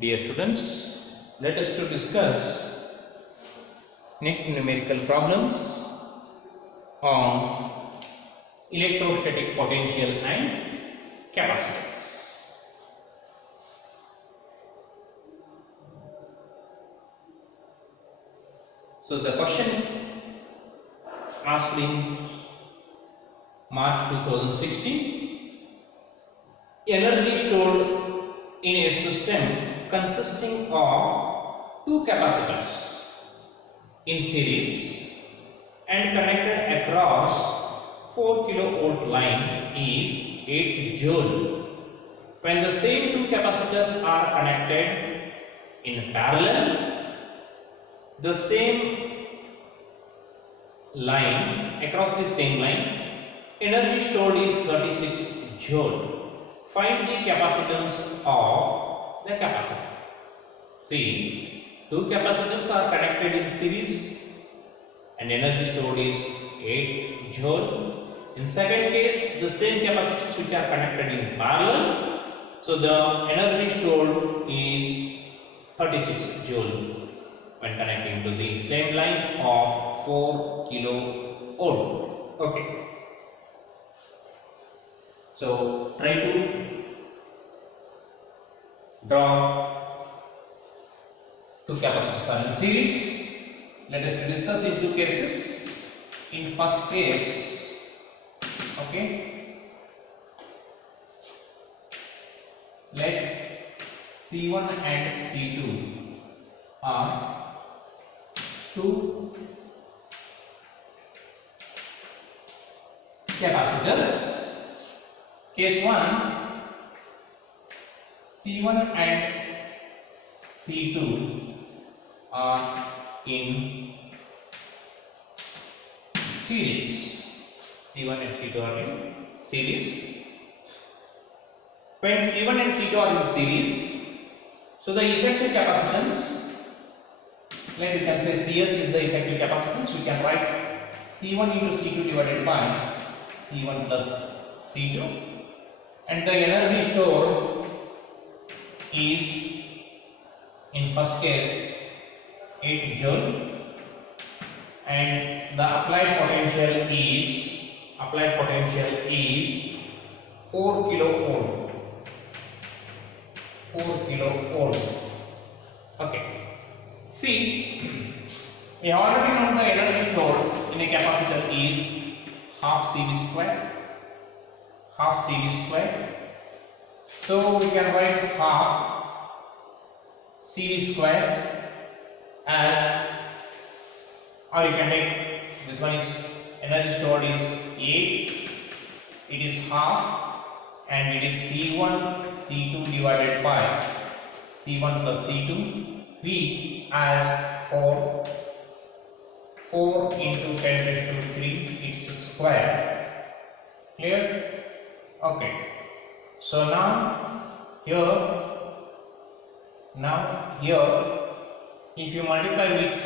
Dear students, let us to discuss next numerical problems on electrostatic potential and capacitance. So the question asked in March 2016: energy stored in a system consisting of two capacitors in series and connected across 4 kilovolt line is 8 joule. When the same two capacitors are connected in parallel, the same line, across the same line, energy stored is 36 joule. Find the capacitance of the capacitor. See, two capacitors are connected in series and energy stored is 8 joule. In second case, the same capacitors which are connected in parallel, so the energy stored is 36 joule when connecting to the same line of 4 kilo ohm. Okay. So try to draw two capacitors are in series. Let us discuss in two cases. In first case, okay, let C1 and C2 are two capacitors. Case 1, C1 and C2 are in series. C1 and C2 are in series. When C1 and C2 are in series, so the effective capacitance, let we can say CS is the effective capacitance. We can write C1 into C2 divided by C1 plus C2. And the energy stored is, in first case, 8 joule, and the applied potential is 4 kilo ohm. 4 kilo ohm. Okay. See, we already know the energy stored in a capacitor is half CV square. Half CV square. So we can write half CV square as, or you can take this one is energy stored is 8, it is half, and it is C1 C2 divided by C1 plus C2, V as 4 into 10 raised to 3, it's square. Clear? Okay. So now here, if you multiply with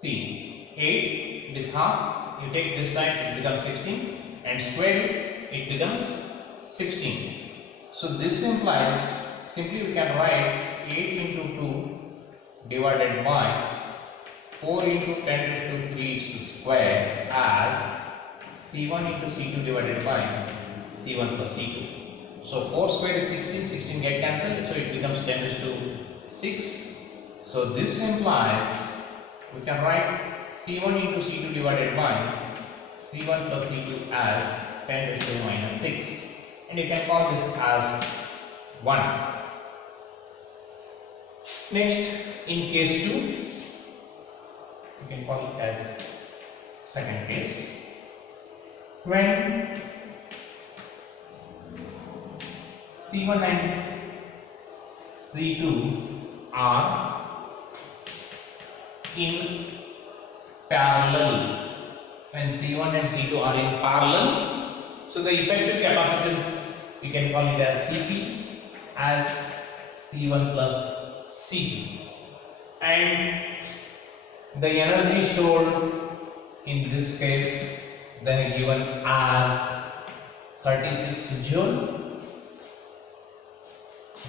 see 8, it is half, you take this side, it becomes 16, and square it becomes 16. So this implies, simply we can write 8 into 2 divided by 4 into 10 raised to 3 is square as C1 into C2 divided by C1 plus C2. So 4 square is 16, 16 get cancelled, so it becomes 10 raised to 6. So this implies we can write C1 into C2 divided by C1 plus C2 as 10 raised to minus 6, and you can call this as 1. Next, in case 2, you can call it as second case. When C1 and C2 are in parallel, when C1 and C2 are in parallel, so the effective capacitance we can call it as CP as C1 plus C2, and the energy stored in this case then given as 36 joule.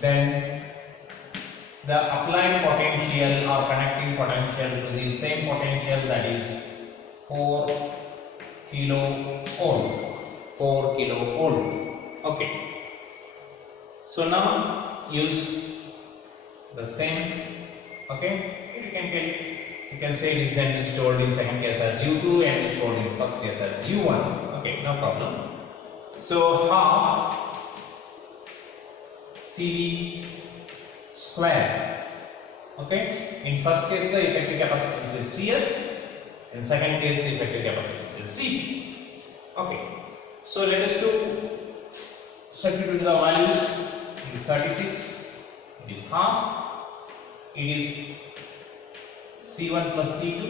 Then the applied potential or connecting potential to the same potential, that is 4 kilo ohm. 4 kilo ohm. Okay. So now use the same. Okay. You can say this and is stored in second case as U2 and is stored in first case as U1. Okay, no problem. So half CV square. Okay, in first case the effective capacitance is CS, in second case the effective capacitance is C. Okay, so let us do substitute the values. It is 36, it is half, it is C1 plus C2,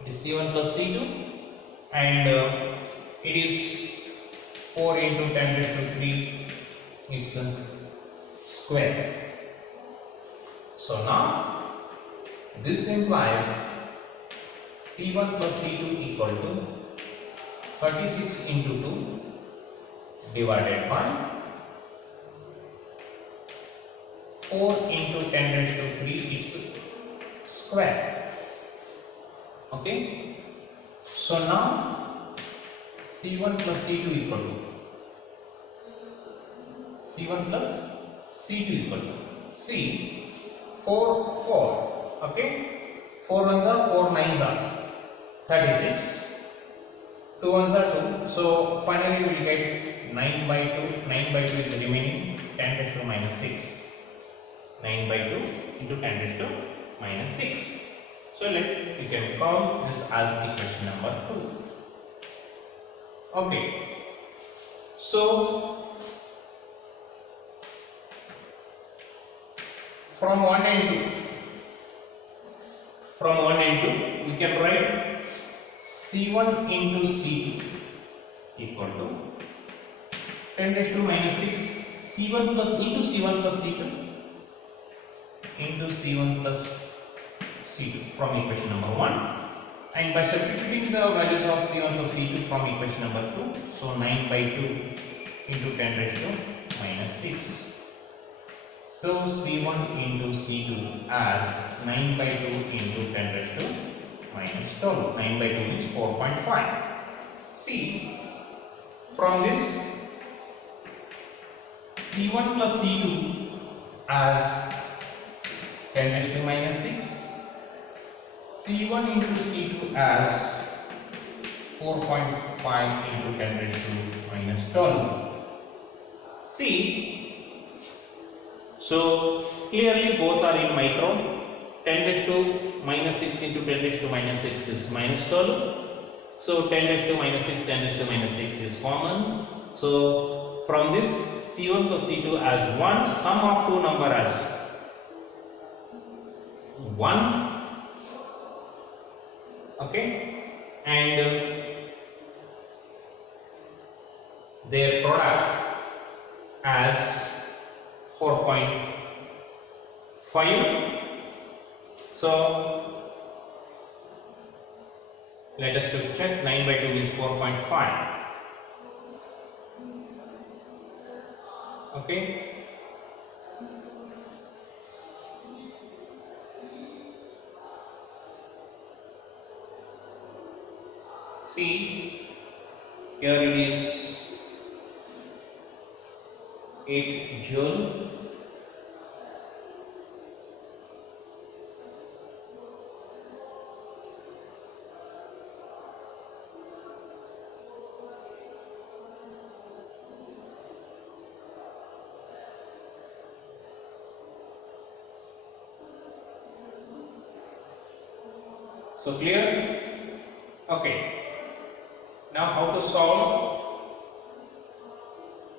it is C1 plus C2, and it is 4 into 10 raised to 3, it's a square. So now this implies C1 plus C2 equal to 36 into 2 divided by 4 into 10 raised to 3, it's square. Okay. So now C1 plus C2 equal to C1 plus C2 equal to C 4. Okay. 4 ones are 4 nines are 36. 2 ones are 2. So finally we will get 9 by 2. 9 by 2 is the remaining 10 raised to minus 6. 9 by 2 into 10 raised to minus 6. So you can call this as equation number 2. Okay. So from 1 and 2 we can write C1 into C2 equal to 10 raised to minus 6 C1 plus into C1 plus C2 into C1 plus C2 from equation number 1, and by substituting the values of C1 plus C2 from equation number 2, so 9 by 2 into 10 raised to minus 6. So C1 into C2 as 9 by 2 into 10 raised to minus 12. 9 by 2 is 4.5. See, from this C1 plus C2 as 10 raised to minus 6, C1 into C2 as 4.5 into 10 raised to minus 12. See, so clearly both are in micro. 10 raised to minus 6 into 10 raised to minus 6 is minus 12. So 10 raised to minus 6, 10 raised to minus 6 is common. So from this C1 plus C2 as 1, sum of two number as 1. Okay, and their product as 4.5. So let us to check. 9 by 2 is 4.5. Okay. See, here it is 8 joule. So clear? Okay. Now how to solve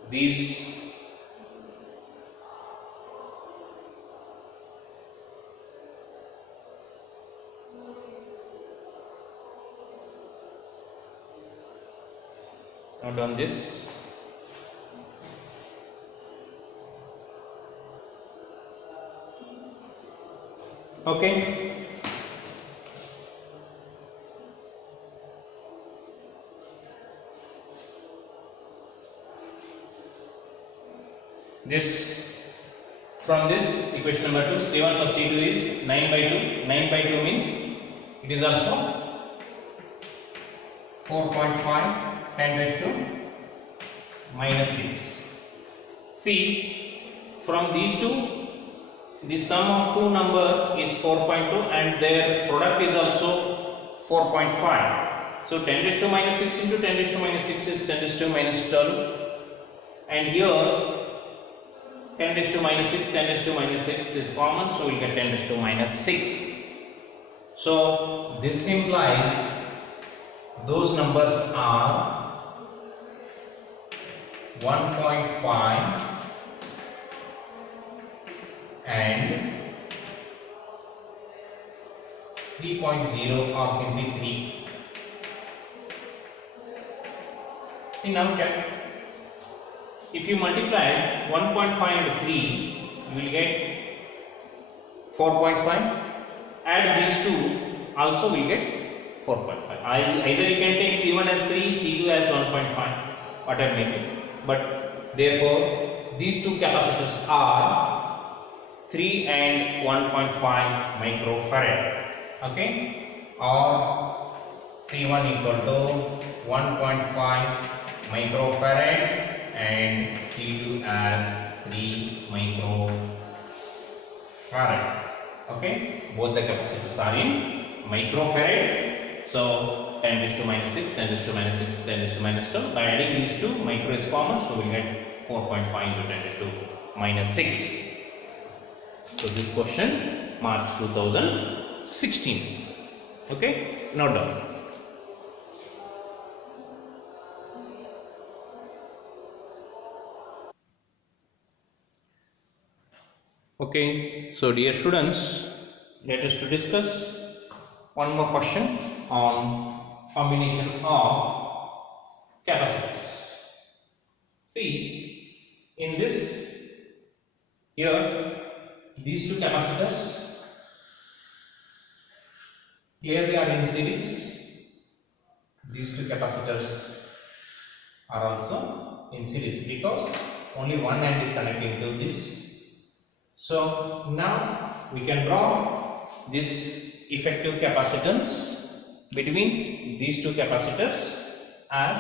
these note on this. Okay. This from this equation number 2, C1 plus C2 is 9 by 2. 9 by 2 means it is also 4.5 10 raised to minus 6. See, from these two, the sum of two number is 4.2 and their product is also 4.5. So 10 raised to minus 6 into 10 raised to minus 6 is 10 raised to minus 12. And here 10 raised to minus 6, 10 raised to minus 6 is common, so we will get 10 raised to minus 6. So this implies those numbers are 1.5 and 3.0 or simply 3. See, now check. If you multiply 1.5 and 3, you will get 4.5. Add these two, also will get 4.5. Either you can take C1 as 3, C2 as 1.5, whatever may be. But therefore, these two capacitors are 3 and 1.5 microfarad. Okay, or C1 equal to 1.5 microfarad and C2 as 3 microfarad. Okay, both the capacitors are in microfarad. So 10 raised to minus 6, 10 raised to minus 6, 10 raised to minus 12. By adding these two, micro is common, so we get 4.5 into 10 raised to minus 6. So this question, March 2016. Okay, note down. Okay, so dear students, let us to discuss one more question on combination of capacitors. See, in this here, these two capacitors clearly are in series. These two capacitors are also in series because only one end is connecting to this. So now we can draw this effective capacitance between these two capacitors as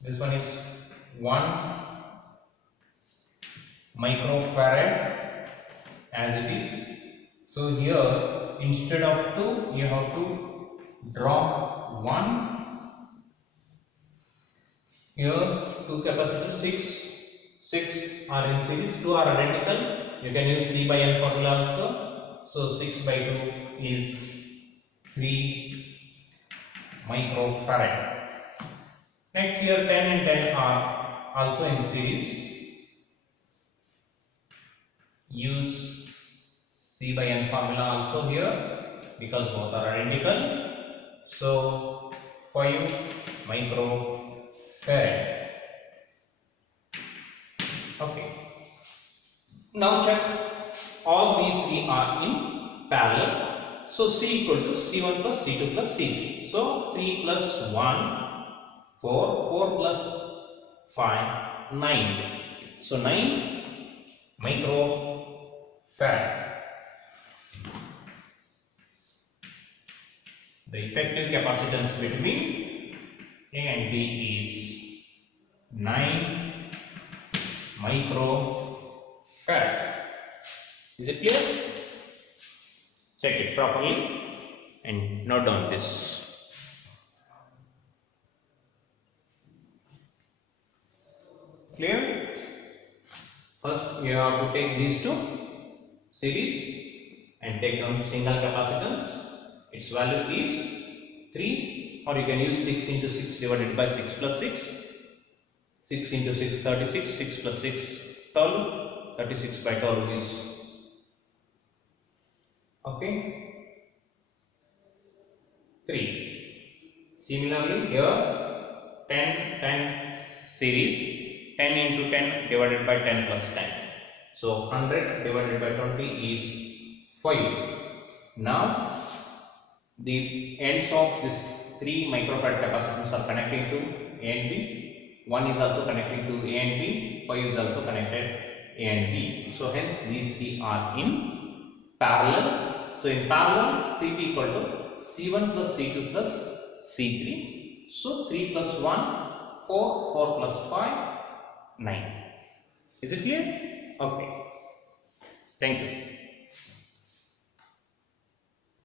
this one is 1 microfarad as it is. So here instead of 2 you have to draw 1. Here two capacitors 6 are in series, 2 are identical. You can use C by N formula also. So 6 by 2 is 3 microfarad. Next here 10 and 10 are also in series. Use C by N formula also here because both are identical. So 5 microfarad. Okay. Now check, all these three are in parallel. So C equal to C1 plus C2 plus C3. So 3 plus 1, 4, 4 plus 5, 9. So 9 microfarad. The effective capacitance between A and B is 9 microfarad. Is it clear? Check it properly and note down this. Clear? First you have to take these two series and take down single capacitance. Its value is 3, or you can use 6 into 6 divided by 6 plus 6. 6 into 6 36, 6 plus 6 12, 36 by 12 is okay 3. Similarly here 10 series, 10 into 10 divided by 10 plus 10. So 100 divided by 20 is 5. Now the ends of this 3 microfarad capacitors are connecting to A and B. 1 is also connected to A and B, 5 is also connected A and B. So hence these three are in parallel. So in parallel, Cp equal to C1 plus C2 plus C3. So 3 plus 1, 4, 4 plus 5, 9. Is it clear? Okay. Thank you.